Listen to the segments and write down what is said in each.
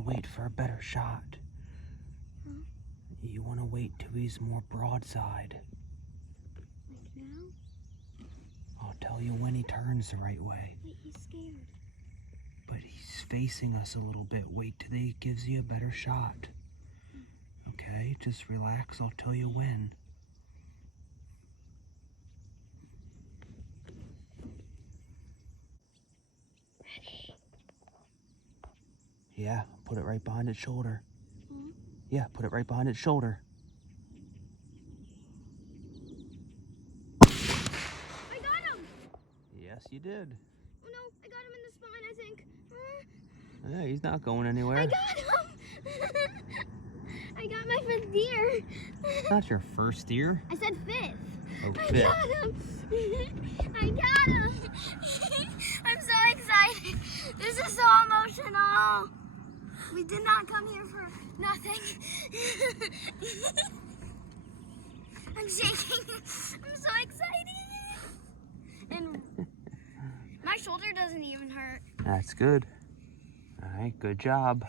to wait for a better shot. Huh? You want to wait till he's more broadside. Like now? I'll tell you when he turns the right way. Wait, he's scared. But he's facing us a little bit. Wait till he gives you a better shot. Okay, just relax. I'll tell you when. Ready? Yeah, put it right behind its shoulder. Hmm? Yeah, put it right behind its shoulder. I got him! Yes, you did. Oh no, I got him in the spine, I think. Yeah, he's not going anywhere. I got him! I got my 5th deer. Not your first deer. I said 5th. Oh, I 5th. got him! I got him! I'm so excited. This is so emotional. We did not come here for nothing. I'm shaking. I'm so excited. And my shoulder doesn't even hurt. That's good. All right, good job.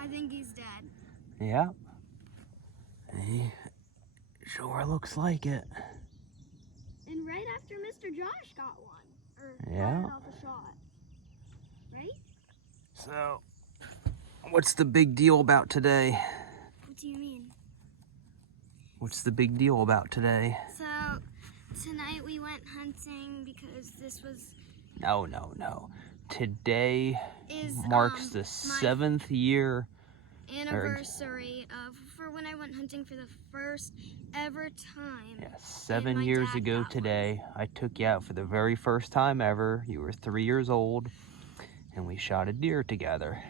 I think he's dead. Yeah. He sure looks like it. And right after Mr. Josh got one. Or Yeah. fired off a shot. Right? So, what's the big deal about today? What do you mean? What's the big deal about today? So, tonight we went hunting because this was... No. Today marks the 7th year anniversary of for when I went hunting for the first ever time. Yeah, 7 years ago today, I took you out for the very first time ever. You were 3 years old, and we shot a deer together.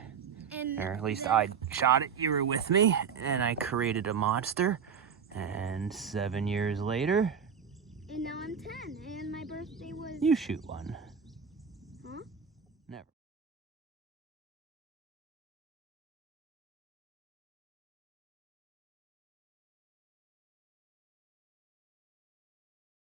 Or at least I shot it, you were with me, and I created a monster. And 7 years later... And now I'm 10, and my birthday was... You shoot one.